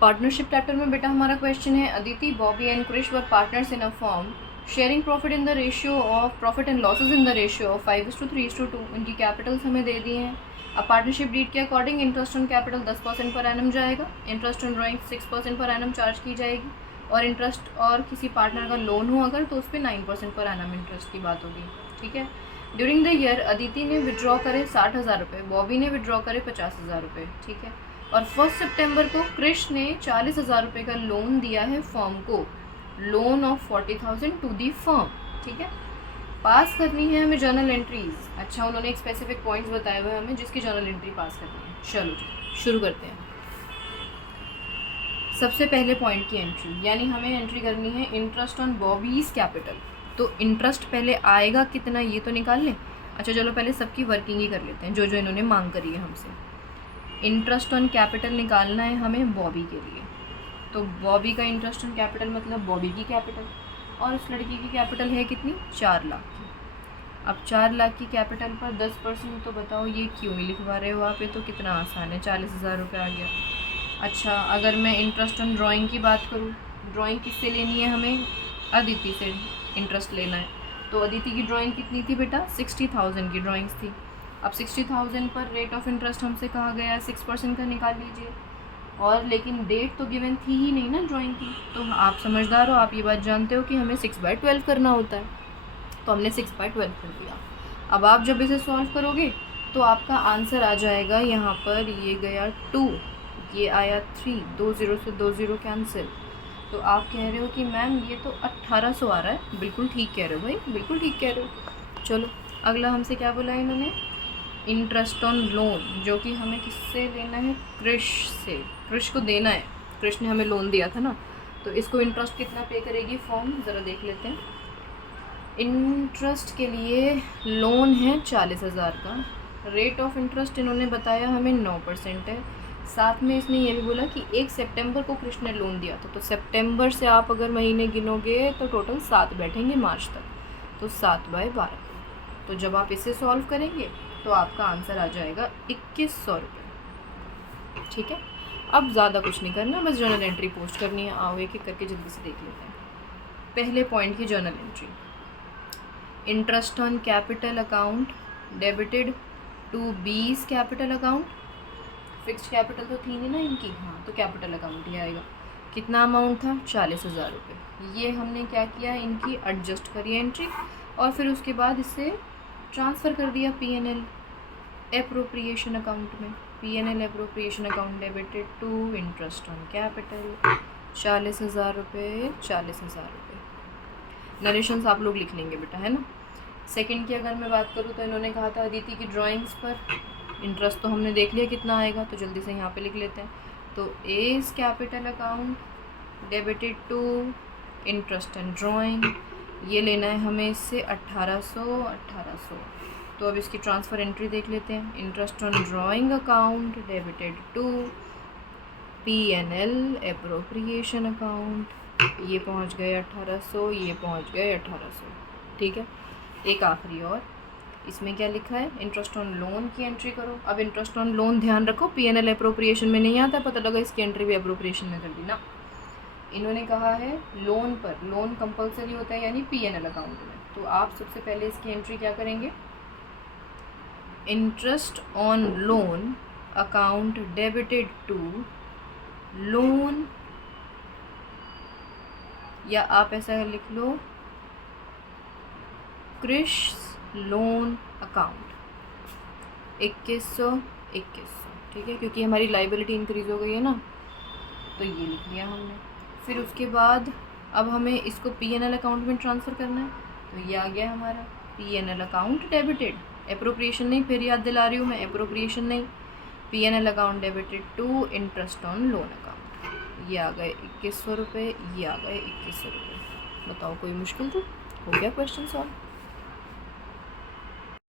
Partnership chapter में बेटा हमारा क्वेश्चन है, Aditi, Bobby and Krish were partners in a firm sharing profit in the ratio of profit and losses in the ratio of 5:3:2। इनकी capitals हमें दे दिए हैं। अब पार्टनरशिप डीड के according interest on capital 10% per annum जाएगा, interest on drawing 6% per annum charge की जाएगी, और इंटरेस्ट और किसी पार्टनर का लोन हो अगर तो उस पर 9% पर एनम इंटरेस्ट की बात होगी। ठीक है। ड्यूरिंग द ईयर अदिति ने विड्रॉ करे 60,000 रुपये, बॉबी ने विड्रॉ करे 50,000 रुपये। ठीक है। और 1 सितंबर को क्रिश ने 40,000 रुपये का लोन दिया है फर्म को, loan of 40,000 to the firm. ठीक है। पास करनी है हमें जर्नल एंट्रीज। अच्छा, उन्होंने एक स्पेसिफिक पॉइंट्स बताए हुए हमें जिसकी जर्नल एंट्री पास करनी है। चलो जी शुरू करते हैं। सबसे पहले पॉइंट की एंट्री, यानी हमें एंट्री करनी है इंटरेस्ट ऑन बॉबीज़ कैपिटल। तो इंटरेस्ट पहले आएगा कितना ये तो निकाल लें। अच्छा चलो पहले सबकी वर्किंग ही कर लेते हैं जो जो इन्होंने मांग करी है हमसे। इंटरेस्ट ऑन कैपिटल निकालना है हमें बॉबी के लिए, तो बॉबी का इंटरेस्ट ऑन कैपिटल मतलब बॉबी की कैपिटल, और उस लड़की की कैपिटल है कितनी, 4 लाख की। अब 4 लाख की कैपिटल पर 10%, तो बताओ ये क्यों ही लिखवा रहे हो आप, ये तो कितना आसान है, 40,000 रुपये आ गया। अच्छा अगर मैं इंटरेस्ट ऑन ड्राइंग की बात करूँ, ड्राइंग किससे लेनी है हमें, अदिति से इंटरेस्ट लेना है। तो अदिति की ड्राइंग कितनी थी बेटा, 60,000 की ड्राइंग्स थी। अब 60,000 पर रेट ऑफ इंटरेस्ट हमसे कहा गया है 6% का निकाल लीजिए, और लेकिन डेट तो गिवन थी ही नहीं ना ड्राइंग की। तो आप समझदार हो, आप ये बात जानते हो कि हमें 6/12 करना होता है, तो हमने 6/12 कर दिया। अब आप जब इसे सॉल्व करोगे तो आपका आंसर आ जाएगा यहाँ पर, ये गया 2, ये आया 3, 2 0 से 2 0 कैंसिल। तो आप कह रहे हो कि मैम ये तो 1800 आ रहा है। बिल्कुल ठीक कह रहे हो भाई, बिल्कुल ठीक कह रहे हो। चलो अगला हमसे क्या बोला है इन्होंने, इंटरेस्ट ऑन लोन, जो कि हमें किससे लेना है, क्रिश से। क्रिश को देना है, क्रिश ने हमें लोन दिया था ना, तो इसको इंटरेस्ट कितना पे करेगी फॉर्म, ज़रा देख लेते हैं। इंटरेस्ट के लिए लोन है 40,000 का, रेट ऑफ इंटरेस्ट इन्होंने बताया हमें 9% है। साथ में इसने ये भी बोला कि 1 सितंबर को कृष्ण ने लोन दिया था, तो सितंबर से आप अगर महीने गिनोगे तो टोटल 7 बैठेंगे मार्च तक, तो 7/12। तो जब आप इसे सॉल्व करेंगे तो आपका आंसर आ जाएगा 2100 रुपये। ठीक है। अब ज़्यादा कुछ नहीं करना, बस जर्नल एंट्री पोस्ट करनी है। आओ एक एक करके जल्दी से देख लेते हैं। पहले पॉइंट की journal entry, interest on capital account debited to B's capital account. Fixed capital तो थी नहीं ना इनकी, हाँ, तो कैपिटल अकाउंट ही आएगा। कितना अमाउंट था, 40,000 रुपये। ये हमने क्या किया, इनकी एडजस्ट करी एंट्री, और फिर उसके बाद इसे ट्रांसफ़र कर दिया पीएनएल एप्रोप्रिएशन अकाउंट में। PNL appropriation account debited to interest on capital 40,000 रुपये, 40,000 रुपये। नरेशंस आप लोग लिख लेंगे बेटा, है ना। सेकंड की अगर मैं बात करूँ तो इन्होंने कहा था अदिति की ड्राइंग्स पर इंटरेस्ट तो हमने देख लिया कितना आएगा, तो जल्दी से यहाँ पे लिख लेते हैं। तो A's capital account debited to interest and drawing, ये लेना है हमें इससे 1800। तो अब इसकी ट्रांसफ़र एंट्री देख लेते हैं। Interest on drawing account debited to PNL appropriation account, ये पहुँच गए 1800, ये पहुँच गए 1800। ठीक है। एक आखिरी और, इसमें क्या लिखा है, इंटरेस्ट ऑन लोन की एंट्री करो। अब इंटरेस्ट ऑन लोन ध्यान रखो पीएनएल एप्रोप्रिएशन में नहीं आता, पता लगा इसकी एंट्री भी एप्रोप्रिएशन में कर दी ना। इन्होंने कहा है लोन पर, लोन कंपलसरी होता है यानी पीएनएल अकाउंट में, तो आप सबसे पहले इसकी एंट्री क्या करेंगे, interest on loan account debited to loan, या आप ऐसा लिख लो क्रिश लोन अकाउंट 2100। ठीक है, क्योंकि हमारी लाइबिलिटी इंक्रीज़ हो गई है ना, तो ये लिख लिया हमने। फिर उसके बाद अब हमें इसको पीएनएल अकाउंट में ट्रांसफ़र करना है, तो ये आ गया हमारा पीएनएल अकाउंट डेबिटेड, एप्रोप्रिएशन नहीं, फिर याद दिला रही हूँ मैं, एप्रोप्रिएशन नहीं, PNL account debited to interest on loan account. ये आ गए 2100 रुपये, ये आ गए 2100 रुपये। बताओ कोई मुश्किल थी, हो गया क्वेश्चन सॉल्व।